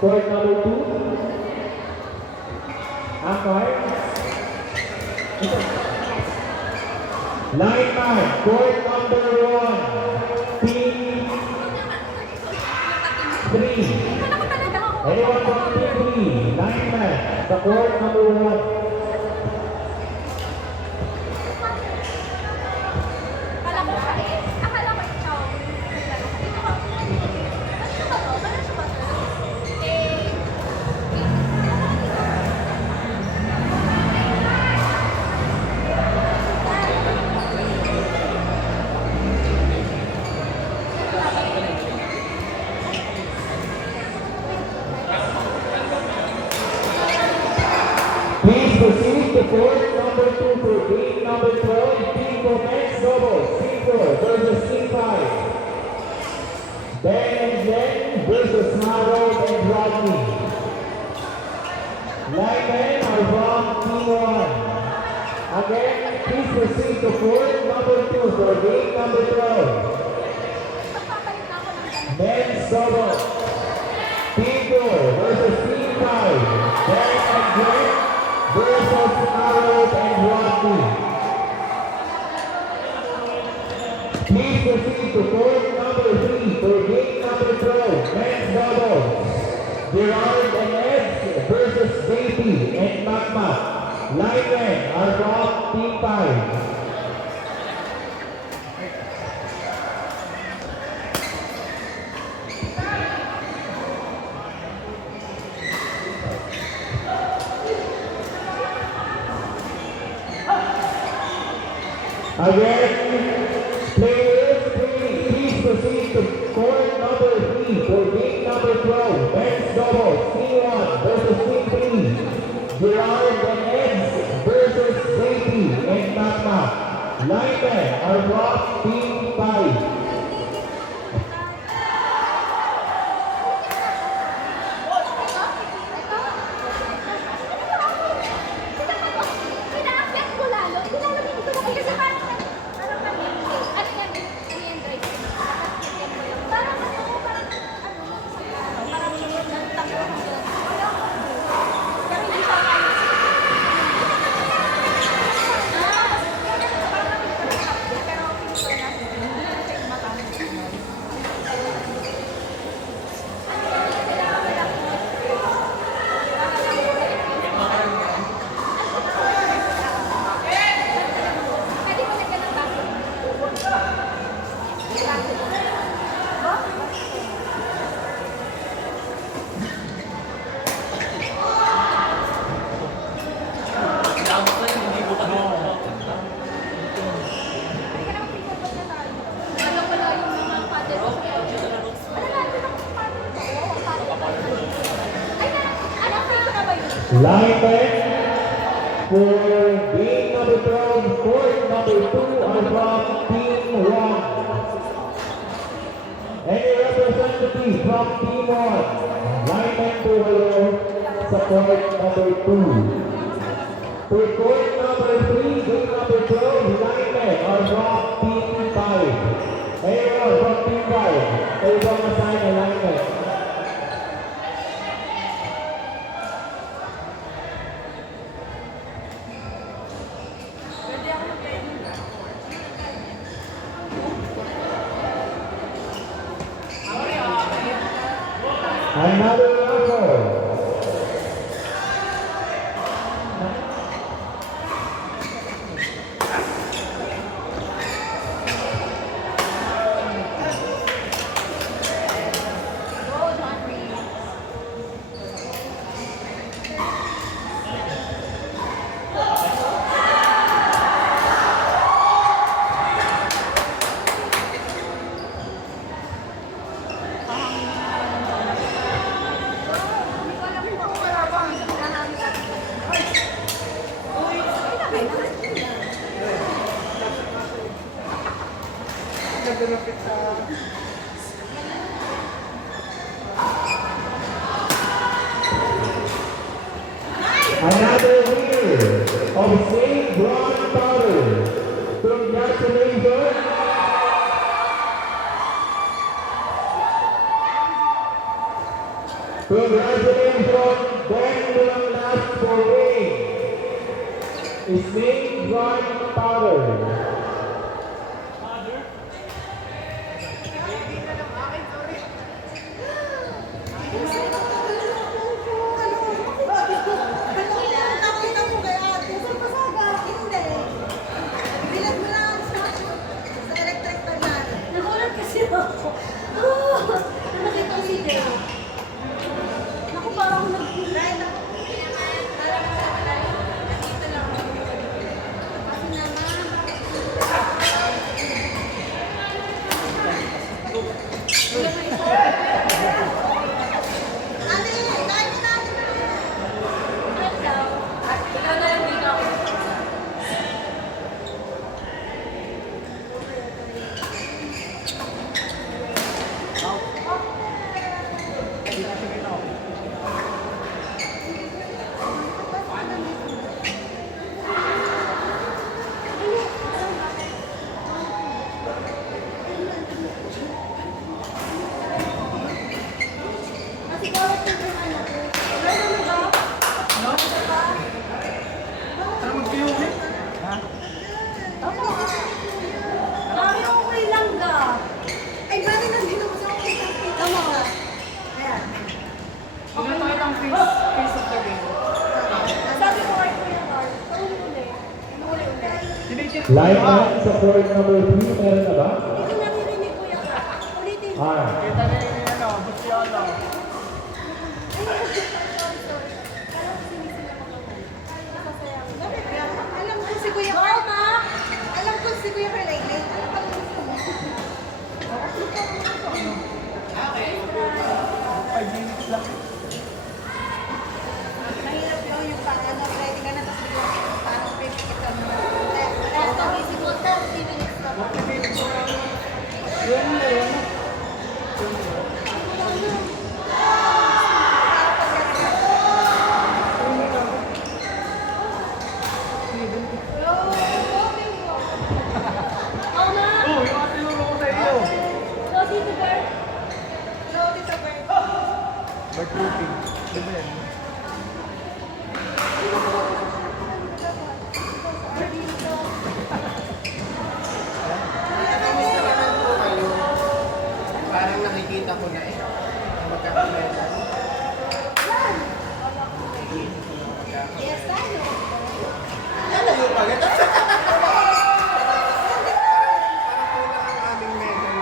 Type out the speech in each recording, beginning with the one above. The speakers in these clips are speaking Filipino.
Court number 2. Angkor. Line man, court number 1. Team 3. Anyone from team 3? Line man, sa court number 1. Please proceed to court number 2 for game number 12, team for men's doubles, team 4 versus team 5. Ben and Jen versus Harold and Rodney. Linemen are from team 1. Again, please proceed to court number 2 for game number 12. Men's doubles, team 4 versus team 5. Ben and Jen versus Harold and Rodney. Please proceed to court number 3 for game number 12, men's doubles. Gerard and Eds versus Baby and Magma. Linemen are from team 5. Again, players, please proceed to court number 3 for game number 12, men's doubles, T1 versus T3, Gerard and Eds versus Baby and Magma. Linemen are from team 5. Linemen for game number 12, court number 2 are from team 1. Any representative from team 1, linemen to hello sa court number 2. For court number 3, game number 12, linemen are from team 5. Anyone from team 5, kayo ba masaya na linemen? Another offer. Congratulations, Ben Long last for win. Ismail John Powder. Line up sa court number 3, meron na ba? Ito naririnig ko yan. Ulitin. Kita niya yung ano, Bustiano. Alam ko si Kuya Carl, ma. Alam ko si Kuya Carl ay late. Alam ko gusto mo. Okay. 5 minutes lang. Mahirap daw yung pang-ano, ready ka na, tapos biglang parang pipikit ka mo. Wala ka busy mo to, 3 minutes na. Yun na yun. Oh, ma. Oh, yung ate lolo ko sa iyo. Hello, Tito Bert. Hello, Tito Bert. Bird roofing. Di ba yan? Parang nakikita ko na eh. Magkakaroon. Yes, tayo. Ano yung pagkat? Parang kulang ang aming medal.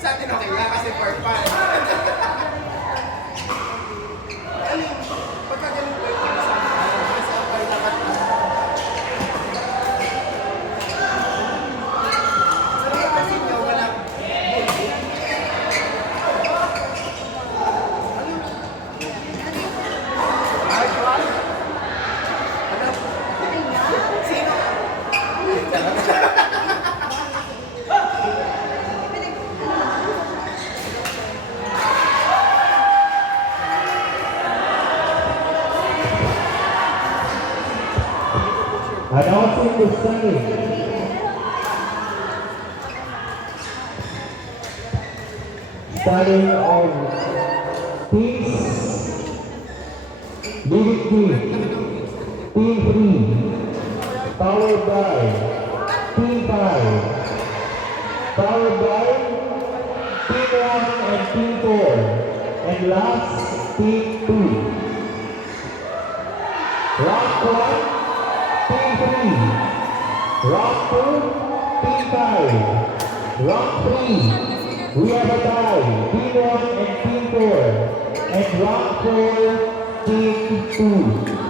Sa atin okay lang kasi for fun. Ano yung pagka ganun po yung sa kasi ako ay dapat kasi nyo walang sino? Announcing the same. Starting on teams, David Team 3, followed by Team 5, followed by Team 1 and Team 4, and last Team 2. Round 1, Team 3, round 2, Team 5, round 3, we have a tie, Team 1 and Team 4, and round 4, Team 2.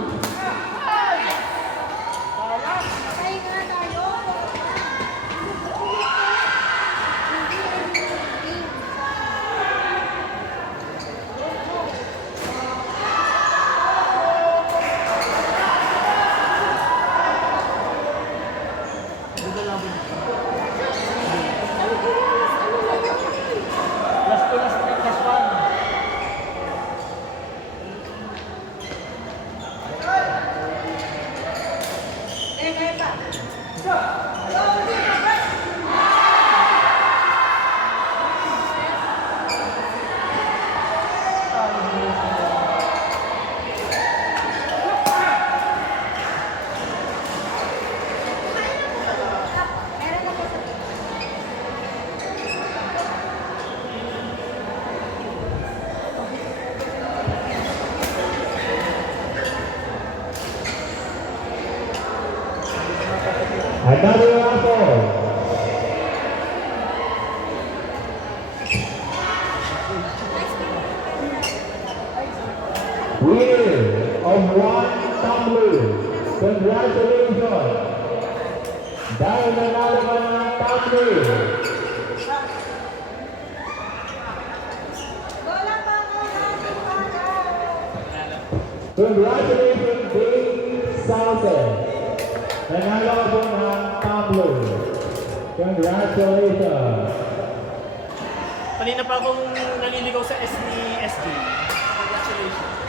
Patay nga tayo. Last to last na last one. of 1 tumbler. Congratulations! Dahil nanalo ka ng tumbler. Bola pa ako natin para. Congratulations, Dave Southern. Nanalo ka po ng tumbler. Congratulations! Kanina pa akong naliligaw sa S ni SJ. Congratulations.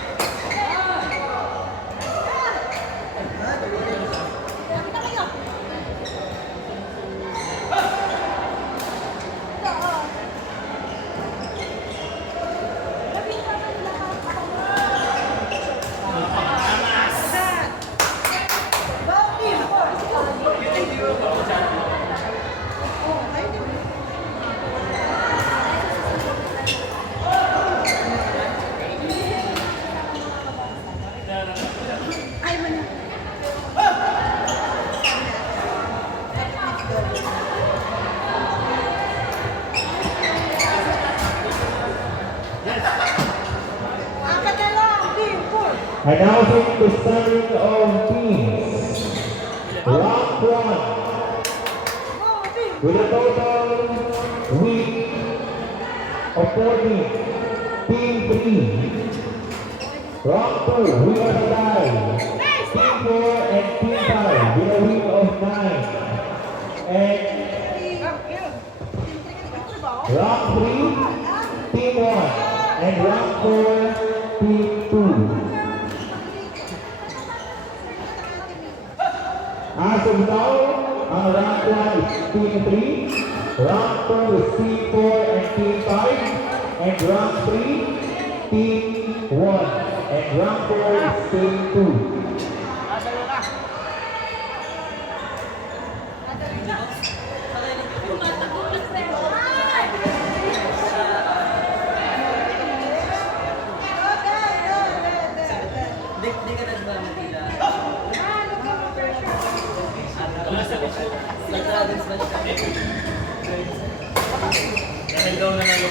Ay, man. Apat na lang, team, four. Announcing the starting of teams. Round 1 Go, team. with a total week of 14. Team 3. Round 2 we are alive. Team 4 and Team 5 with a week of 9. And round 3 Team 1 and round 4 Team 2. As of now, ang round 1 is Team 3, round 2 is Team 4 and Team 5, and round 3, Team 1, and round 4 is Team 2. Di ka nagba Manila. Dahil daw na nalo.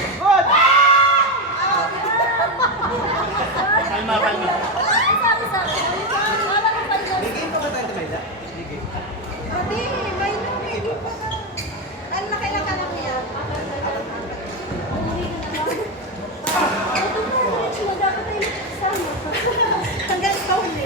Kalma, kalma. Bigay mo ka tayo Manila? Bigay. Hindi, may hindi pa na. Ano na kailan ka lang niya? Hanggang sa huli.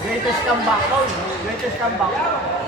Greatest comeback. Greatest comeback.